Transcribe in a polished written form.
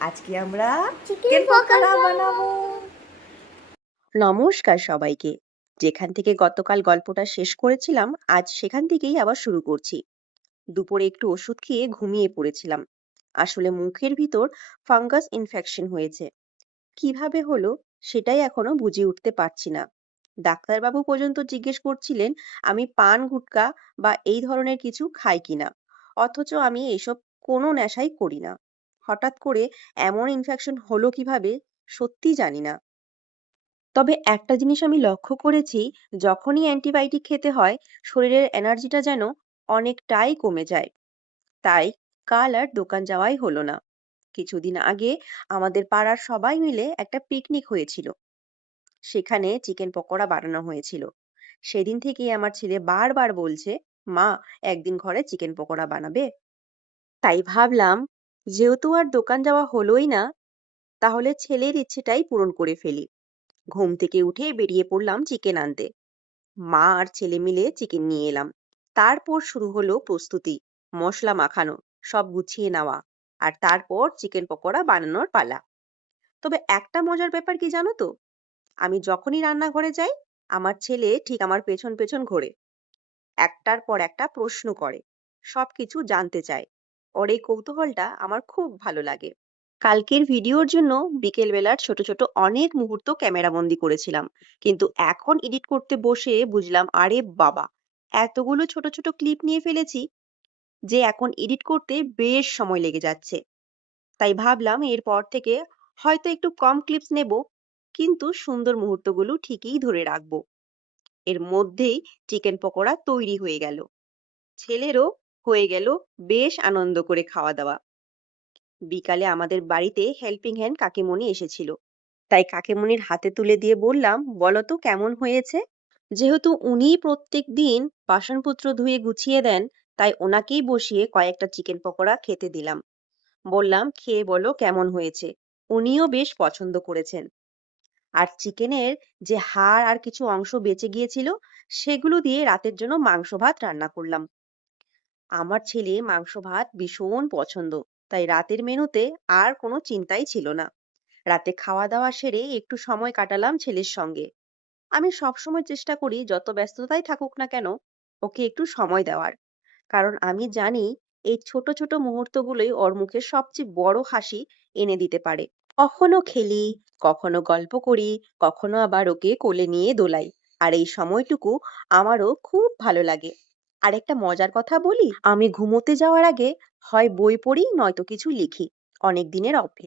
আজকে আমরা chicken chicken pakora pakora বানাবো। নমস্কার সবাইকে। যেখান থেকে গতকাল গল্পটা শেষ করেছিলাম, আজ সেখান থেকেই আবার শুরু করছি। দুপুরে একটু ওষুধ খেয়ে ঘুমিয়ে পড়েছিলাম। আসলে মুখের ভিতর ফাঙ্গাস ইনফেকশন হয়েছে। কিভাবে হলো সেটাই এখনো বুঝে উঠতে পারছি না। ডাক্তারবাবু পর্যন্ত জিজ্ঞেস করছিলেন আমি পান গুটকা বা এই ধরনের কিছু খাই কিনা, অথচ আমি এসব কোনো নেশাই করি না। হঠাৎ করে এমন ইনফেকশন হলো কিভাবে সত্যি জানি না। তবে একটা জিনিস আমি লক্ষ্য করেছি, যখনই অ্যান্টিবায়োটিক খেতে হয় শরীরের এনার্জিটা যেন অনেকটাই কমে যায়। তাই কাল আর দোকান যাওয়াই হলো না। কিছুদিন আগে আমাদের পাড়ার সবাই মিলে একটা পিকনিক হয়েছিল। সেখানে চিকেন পকোড়া বানানো হয়েছিল। সেদিন থেকেই আমার ছেলে বারবার বলছে, মা, একদিন ঘরে চিকেন পকোড়া বানাবে। তাই ভাবলাম, যেহেতু আর দোকান যাওয়া হলোই না, তাহলে ছেলের ইচ্ছেটাই পূরণ করে ফেলি। ঘুম থেকে উঠে বেরিয়ে পড়লাম চিকেন আনতে। মা আর ছেলে মিলে চিকেন নিয়ে এলাম। তারপর শুরু হলো প্রস্তুতি, মশলা মাখানো, সব গুছিয়ে নেওয়া, আর তারপর চিকেন পকোড়া বানানোর পালা। তবে একটা মজার ব্যাপার কি জানো তো, আমি যখনই রান্নাঘরে যাই আমার ছেলে ঠিক আমার পেছন পেছন ঘোরে, একটার পর একটা প্রশ্ন করে, সবকিছু জানতে চায়। ওর এই কৌতূহলটা আমার খুব ভালো লাগে। কালকের ভিডিওর জন্য বিকেল বেলার ছোট ছোট অনেক মুহূর্ত ক্যামেরা বন্দি করেছিলাম, কিন্তু এখন এডিট করতে বসে বুঝলাম, আরে বাবা, এতগুলো ছোট ছোট ক্লিপ নিয়ে ফেলেছি যে এখন এডিট করতে বেশ সময় লেগে যাচ্ছে। তাই ভাবলাম এরপর থেকে হয়তো একটু কম ক্লিপস নেব, কিন্তু সুন্দর মুহূর্তগুলো ঠিকই ধরে রাখবো। এর মধ্যেই চিকেন পকোড়া তৈরি হয়ে গেল। ছেলেরও হয়ে গেল বেশ আনন্দ করে খাওয়া দাওয়া। বিকালে আমাদের বাড়িতে হেল্পিং হ্যান্ড কাকিমণি এসেছিল। তাই কাকিমণির হাতে তুলে দিয়ে বললাম, বলো তো কেমন হয়েছে। যেহেতু উনিই প্রত্যেক দিন বাসনপত্র ধুয়ে গুছিয়ে দেন, তাই ওনাকেই বসিয়ে কয়েকটা চিকেন পকোড়া খেতে দিলাম। বললাম, খেয়ে বলো কেমন হয়েছে। উনিও বেশ পছন্দ করেছেন। আর চিকেনের যে হাড় আর কিছু অংশ বেঁচে গিয়েছিল, সেগুলো দিয়ে রাতের জন্য মাংস ভাত রান্না করলাম। আমার ছেলে মাংস ভাত ভীষণ পছন্দ, তাই রাতের মেনুতে আর কোনো চিন্তাই ছিল না। রাতে খাওয়া দাওয়া সেরে একটু সময় কাটালাম ছেলের সঙ্গে। আমি সবসময় চেষ্টা করি যত ব্যস্ততাই থাকুক না কেন ওকে একটু সময় দেওয়ার, কারণ আমি জানি এই ছোট ছোট মুহূর্তগুলোই ওর মুখে সবচেয়ে বড় হাসি এনে দিতে পারে। কখনো খেলি, কখনো গল্প করি, কখনো আবার ওকে কোলে নিয়ে দোলাই। আর এই সময়টুকু আমারও খুব ভালো লাগে। আর একটা মজার কথা বলি, আমি ঘুমোতে যাওয়ার আগে হয় বই পড়ি নয়তো কিছু লিখি। অনেক দিনের অভ্যেস।